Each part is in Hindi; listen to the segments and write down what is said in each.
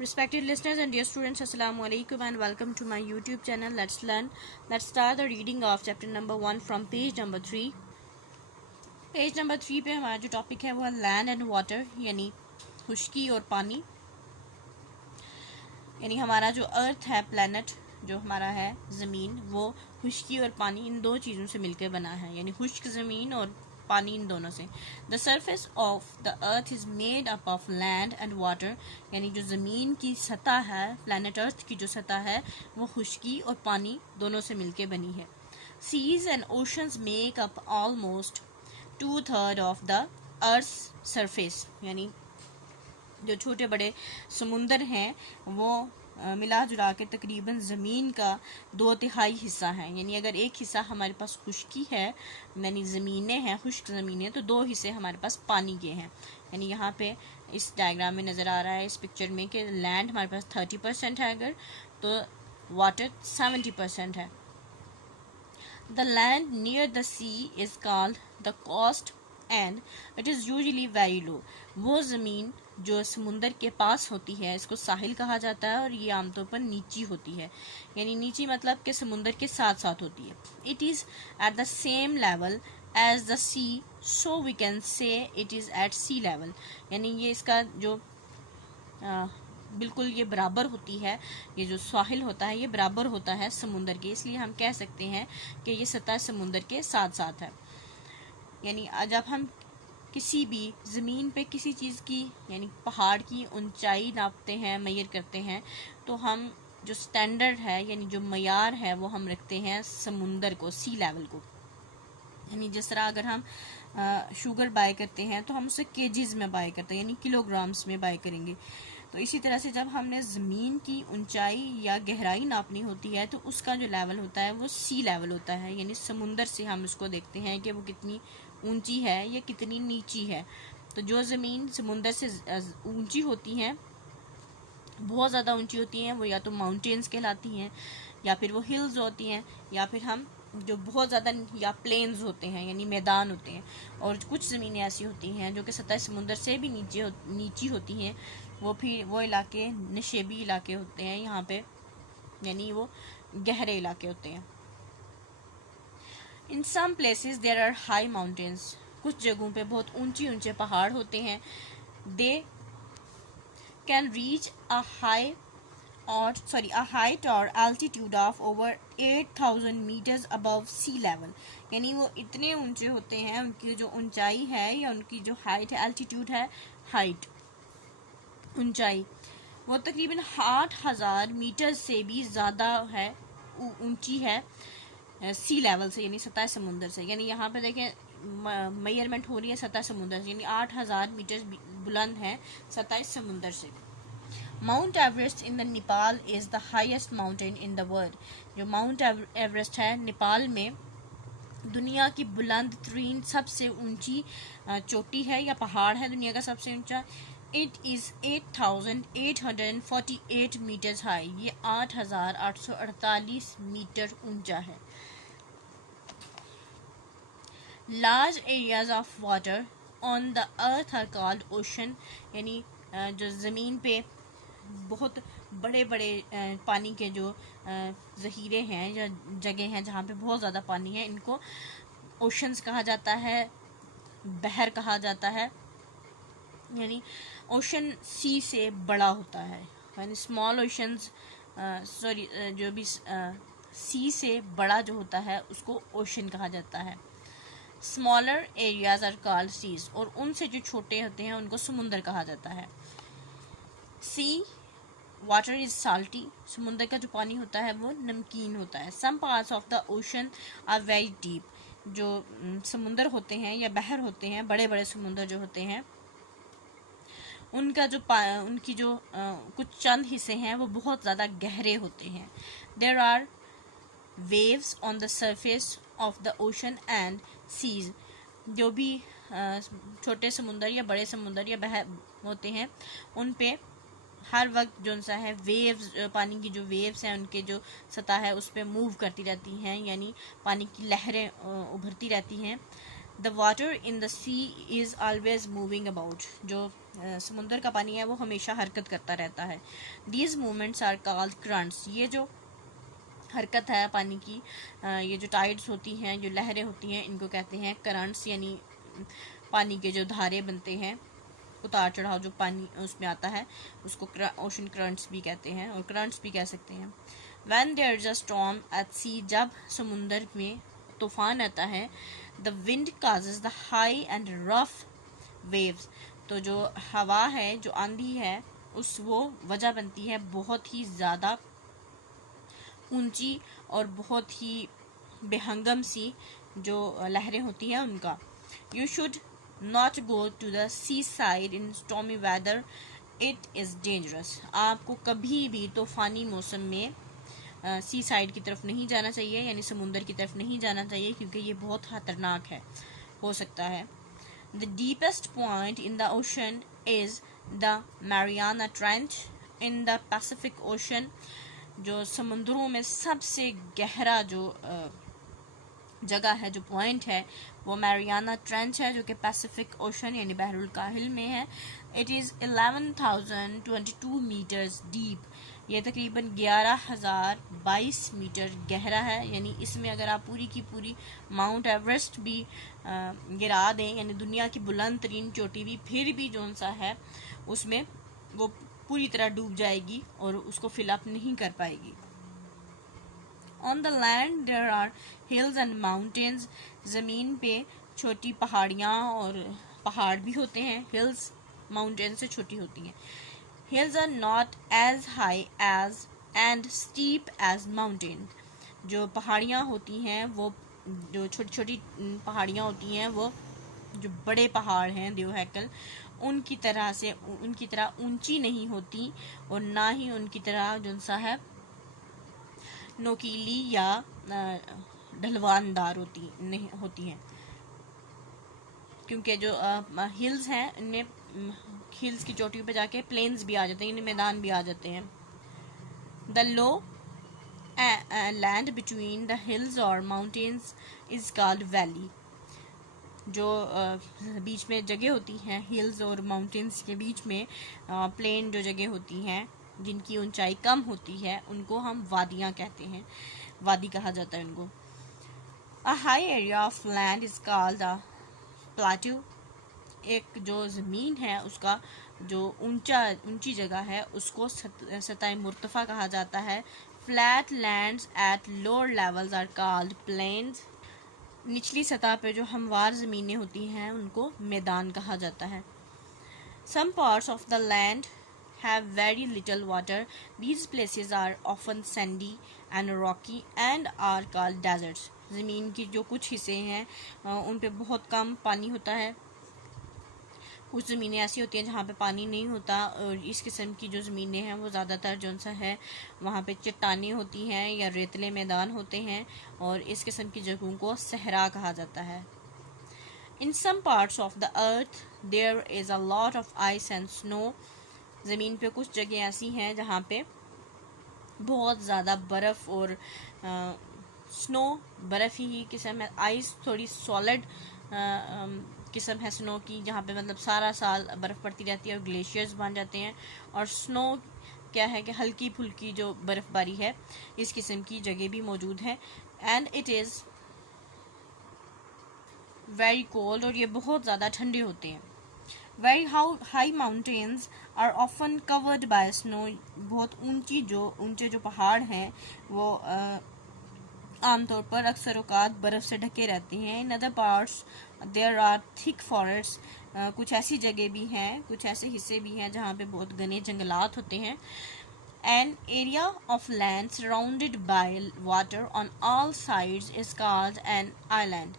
Respected listeners and dear students, Assalamu alaikum and welcome to my YouTube channel. Let's learn. Let's start the reading of chapter number 1 from page number 3. Page number 3 पे हमारा जो टॉपिक है वो है लैंड एंड वाटर, यानी खुश्की और पानी। यानी हमारा जो अर्थ है, प्लैनेट जो हमारा है ज़मीन, वो खुश्की और पानी इन दो चीज़ों से मिलकर बना है, यानी खुश्क ज़मीन और पानी इन दोनों से। The surface of the earth is made up of land and water, यानी जो ज़मीन की सतह है, प्लैनेट अर्थ की जो सतह है, वो खुश्की और पानी दोनों से मिलकर बनी है। Seas and oceans make up almost 2/3 of the earth surface, यानी जो छोटे बड़े समुंदर हैं वो मिला जुला के तकरीबन ज़मीन का 2/3 हिस्सा है। यानी अगर एक हिस्सा हमारे पास खुश्की है, यानी ज़मीनें हैं, खुश्क ज़मीनें, तो 2 हिस्से हमारे पास पानी के हैं। यानी यहाँ पे इस डायग्राम में नज़र आ रहा है, इस पिक्चर में, कि लैंड हमारे पास 30% है अगर, तो वाटर 70% है। The land near the sea is called the coast and it is usually very low. वो ज़मीन जो समुंदर के पास होती है इसको साहिल कहा जाता है और ये आमतौर पर नीची होती है। यानी नीची मतलब कि समुंदर के साथ साथ होती है। It is at the same level as the sea, so we can say it is at sea level. यानी ये इसका जो बिल्कुल ये बराबर होती है, ये जो साहिल होता है ये बराबर होता है समुंदर के, इसलिए हम कह सकते हैं कि ये सतह समुंदर के साथ साथ है। यानी जब हम किसी भी ज़मीन पे किसी चीज़ की, यानी पहाड़ की ऊंचाई नापते हैं, मेजर करते हैं, तो हम जो स्टैंडर्ड है, यानी जो मयार है, वो हम रखते हैं समुंदर को, सी लेवल को। यानी जिस तरह अगर हम शुगर बाय करते हैं तो हम उसे केजीज में बाय करते हैं, यानी किलोग्राम्स में बाय करेंगे। तो इसी तरह से जब हमने ज़मीन की ऊंचाई या गहराई नापनी होती है तो उसका जो लेवल होता है वो सी लेवल होता है। यानी समुंदर से हम उसको देखते हैं कि वो कितनी ऊंची है या कितनी नीची है। तो जो ज़मीन समुंदर से ऊंची होती हैं, बहुत ज़्यादा ऊंची होती हैं, वो या तो माउंटेन्स कहलाती हैं, या फिर वो हिल्स होती हैं, या फिर हम जो बहुत ज़्यादा या प्लेन्स होते हैं, यानी मैदान होते हैं। और कुछ ज़मीनें ऐसी होती हैं जो कि सतह समुंदर से भी नीची होती हैं, वो इलाके नशेबी इलाके होते हैं यहाँ पे, यानी वो गहरे इलाके होते हैं। In some places there are high mountains, कुछ जगहों पे बहुत ऊंचे पहाड़ होते हैं। They can reach a height or altitude of over 8,000 meters above sea level, यानी वो इतने ऊंचे होते हैं, उनकी जो ऊंचाई है या उनकी जो हाइट है, एल्टीट्यूड है, हाइट ऊंचाई, वो तकरीबन 8,000 मीटर से भी ज़्यादा है, ऊंची है सी लेवल से, यानी सतह समुंदर से। यानी यहाँ पे देखें मेजरमेंट हो रही है सतह समुंदर से, यानी 8,000 मीटर बुलंद है सतह समुंदर से। Mount Everest in the Nepal is the highest mountain in the world, जो माउंट एवरेस्ट है नेपाल में दुनिया की बुलंद तरीन सबसे ऊंची चोटी है या पहाड़ है दुनिया का सबसे ऊंचा। इट इज़ 8,848 मीटर्स हाई, ये 8,848 मीटर ऊंचा है। Large areas of water on the earth are called ocean, यानी जो ज़मीन पे बहुत बड़े बड़े पानी के जो ज़ख़ीरे हैं या जगह हैं जहाँ पे बहुत ज़्यादा पानी है, इनको ओशंस कहा जाता है, बहर कहा जाता है। यानी ओशन सी से बड़ा होता है, यानी स्मॉल ओशंस जो भी सी से बड़ा जो होता है उसको ओशन कहा जाता है। Smaller areas are called seas, और उनसे जो छोटे होते हैं उनको समुंदर कहा जाता है। सी वाटर इज साल्टी, समुंदर का जो पानी होता है वो नमकीन होता है। Some parts of the ocean are very deep, जो समुंदर होते हैं या बहर होते हैं, बड़े बड़े समुंदर जो होते हैं, उनका जो उनकी जो कुछ चंद हिस्से हैं वो बहुत ज़्यादा गहरे होते हैं। There are waves on the surface of the ocean and seas, जो भी छोटे समुंदर या बड़े समुंदर या बहर होते हैं उन पे हर वक्त जो सा है वेव्स, पानी की जो वेव्स हैं उनके जो सतह है उस पर मूव करती रहती हैं, यानी पानी की लहरें उभरती रहती हैं। The water in the sea is always moving about, जो समुंदर का पानी है वो हमेशा हरकत करता रहता है। These movements are called currents. ये जो हरकत है पानी की, ये जो टाइड्स होती हैं, जो लहरें होती हैं, इनको कहते हैं करंट्स, यानी पानी के जो धारे बनते हैं, उतार चढ़ाव जो पानी उसमें आता है उसको ओशन करंट्स भी कहते हैं और करंट्स भी कह सकते हैं। When there is a storm at sea, जब समुंदर में तूफान आता है, the wind causes the high and rough waves, तो जो हवा है, जो आंधी है, वो वजह बनती है बहुत ही ज़्यादा ऊंची और बहुत ही बेहंगम सी जो लहरें होती हैं उनका। You should not go to the seaside in stormy weather, it is dangerous। आपको कभी भी तूफानी मौसम में सी साइड की तरफ नहीं जाना चाहिए, यानी समुंदर की तरफ नहीं जाना चाहिए, क्योंकि ये बहुत खतरनाक है, हो सकता है। The deepest point in the ocean is the Mariana trench in the Pacific ocean. जो समुद्रों में सबसे गहरा जो जगह है, जो पॉइंट है, वो मैरियाना ट्रेंच है, जो कि पैसिफिक ओशन यानी बहरुल काहिल में है। It is 11,022 metres deep. ये तकरीबन 11,022 मीटर गहरा है, यानी इसमें अगर आप पूरी की पूरी माउंट एवरेस्ट भी गिरा दें, यानी दुनिया की बुलंद तरीन चोटी भी, फिर भी जो सा है उसमें वो पूरी तरह डूब जाएगी और उसको फिल अप नहीं कर पाएगी। On the land there are hills and mountains. ज़मीन पे छोटी पहाड़ियाँ और पहाड़ भी होते हैं। हिल्स माउंटेन से छोटी होती हैं। Hills are not as high as and steep as mountain। जो पहाड़ियाँ होती हैं, वो जो छोटी छोटी पहाड़ियाँ होती हैं, वो जो बड़े पहाड़ हैं देवहैकल, उनकी तरह ऊंची नहीं होती और ना ही उनकी तरह जो सा है नोकीली या ढलवानदार होती हैं, क्योंकि जो हिल्स हैं इनमें हिल्स की चोटियों पे जाके प्लेन्स भी आ जाते हैं, इनमें मैदान भी आ जाते हैं। The low land between the hills और माउंटेन्स इज कॉल्ड वैली। जो बीच में जगह होती हैं हिल्स और माउंटेन्स के बीच में, प्लेन जो जगह होती हैं जिनकी ऊंचाई कम होती है, उनको हम वादियाँ कहते हैं, वादी कहा जाता है उनको। A high area of land is called a plateau. एक जो ज़मीन है उसका जो ऊंची जगह है उसको सतह मुर्तफ़ा कहा जाता है। Flat lands at lower levels are called plains. निचली सतह पे जो हमवार ज़मीनें होती हैं उनको मैदान कहा जाता है। Some parts of the land have very little water. These places are often sandy and rocky and are called deserts. ज़मीन की जो कुछ हिस्से हैं उन पे बहुत कम पानी होता है। कुछ ज़मीनें ऐसी होती हैं जहाँ पे पानी नहीं होता, और इस किस्म की जो ज़मीनें हैं वो ज़्यादातर जो सा है वहाँ पे चट्टानें होती हैं या रेतले मैदान होते हैं, और इस किस्म की जगहों को सहरा कहा जाता है। In some parts of the earth there is a lot of ice and snow. ज़मीन पे कुछ जगह ऐसी हैं जहाँ पे बहुत ज़्यादा बर्फ़ और स्नो, बर्फ़ ही किस्म है, आइस थोड़ी सॉलिड किस्म है स्नो की, जहाँ पे मतलब सारा साल बर्फ़ पड़ती रहती है और ग्लेशियर्स बन जाते हैं। और स्नो क्या है कि हल्की फुल्की जो बर्फ़बारी है, इस किस्म की जगह भी मौजूद है। And it is very cold, और ये बहुत ज़्यादा ठंडे होते हैं। Very high mountains are often covered by snow. बहुत ऊंचे जो पहाड़ हैं वो आमतौर पर अक्सर औकात बर्फ़ से ढके रहते हैं। In other parts there are thick forest. कुछ ऐसी जगह भी हैं, कुछ ऐसे हिस्से भी हैं जहाँ पे बहुत घने जंगलात होते हैं। An area of land surrounded by water on all sides is called an island.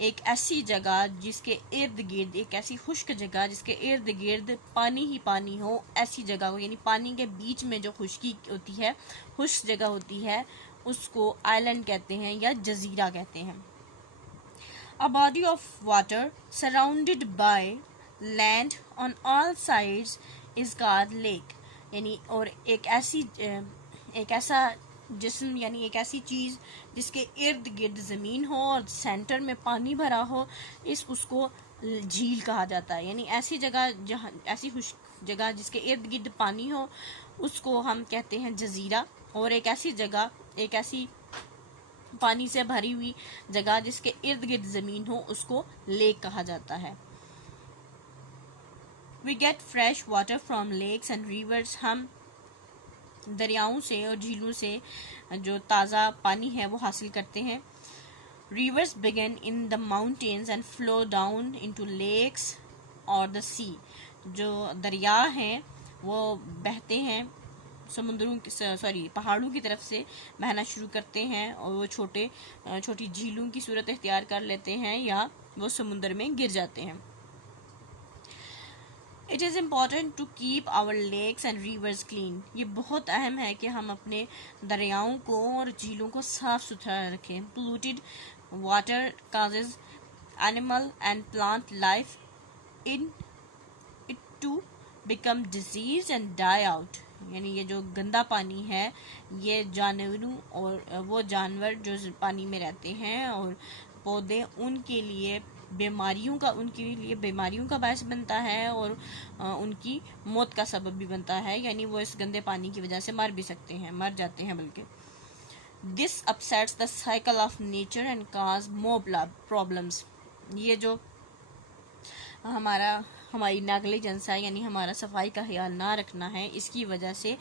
एक ऐसी जगह जिसके इर्द गिर्द, एक ऐसी खुश्क जगह जिसके इर्द गिर्द पानी ही पानी हो, ऐसी जगह हो, यानी पानी के बीच में जो खुश्की होती है, खुश्क जगह होती है, उसको आइलैंड कहते हैं या जजीरा कहते हैं। A body of water surrounded by land on all sides is called lake. यानी और एक ऐसा जिस्म यानी एक ऐसी चीज़ जिसके इर्द गिर्द ज़मीन हो और सेंटर में पानी भरा हो, उसको झील कहा जाता है। यानी ऐसी जगह जहाँ ऐसी खुश्क जगह जिसके इर्द गिर्द पानी हो उसको हम कहते हैं जजीरा, और एक ऐसी पानी से भरी हुई जगह जिसके इर्द गिर्द ज़मीन हो उसको लेक कहा जाता है। We get fresh water from lakes and rivers। हम दरियाओं से और झीलों से जो ताज़ा पानी है वो हासिल करते हैं। Rivers begin in the mountains and flow down into lakes or the sea। जो दरिया हैं वो बहते हैं पहाड़ों की तरफ से बहना शुरू करते हैं और वो छोटी झीलों की सूरत इख्तियार कर लेते हैं या वो समुद्र में गिर जाते हैं। It is important to keep our lakes and rivers clean। ये बहुत अहम है कि हम अपने दरियाओं को और झीलों को साफ सुथरा रखें। Polluted water causes animal and plant life in it to become diseased and die out। यानी ये जो गंदा पानी है ये जानवरों और वो जानवर जो पानी में रहते हैं और पौधे उनके लिए बीमारियों का बायस बनता है और उनकी मौत का सबब भी बनता है। यानी वो इस गंदे पानी की वजह से मर जाते हैं बल्कि। This upsets the cycle of nature and cause more problems. ये जो हमारी नेग्लिजेंस है यानी हमारा सफाई का ख्याल ना रखना है, इसकी वजह से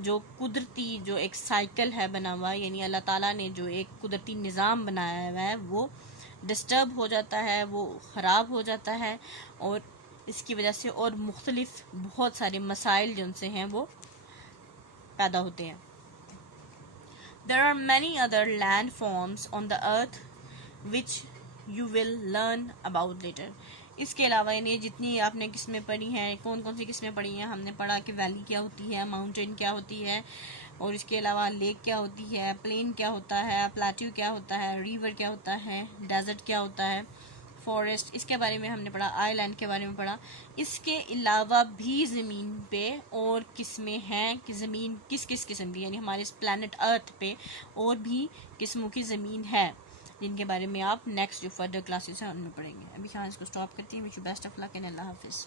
जो कुदरती जो एक साइकिल है बना हुआ, यानी अल्लाह ताला ने जो एक कुदरती निज़ाम बनाया हुआ है वो डिस्टर्ब हो जाता है, वो ख़राब हो जाता है और इसकी वजह से और मुख्तलिफ बहुत सारे मसाइल जिनसे हैं वो पैदा होते हैं। There are many other landforms on the earth which you will learn about later। इसके अलावा यानी जितनी आपने किस्में पढ़ी हैं, कौन कौन सी किस्में पढ़ी हैं, हमने पढ़ा कि वैली क्या होती है, माउंटेन क्या होती है, और इसके अलावा लेक क्या होती है, प्लेन क्या होता है, प्लेट्यू क्या होता है, रिवर क्या होता है, डेजर्ट क्या होता है, फॉरेस्ट, इसके बारे में हमने पढ़ा, आइलैंड के बारे में पढ़ा। इसके अलावा भी ज़मीन पे और किस्में हैं कि ज़मीन किस किस किस्म की, यानी हमारे इस प्लैनेट अर्थ पे और भी किस्मों की ज़मीन है जिनके बारे में आप नेक्स्ट जो फर्दर क्लासेस हैं उनमें पढ़ेंगे। अभी यहाँ इसको स्टॉप करती हैं। Wish you best of luck and अल्लाह हाफिज़।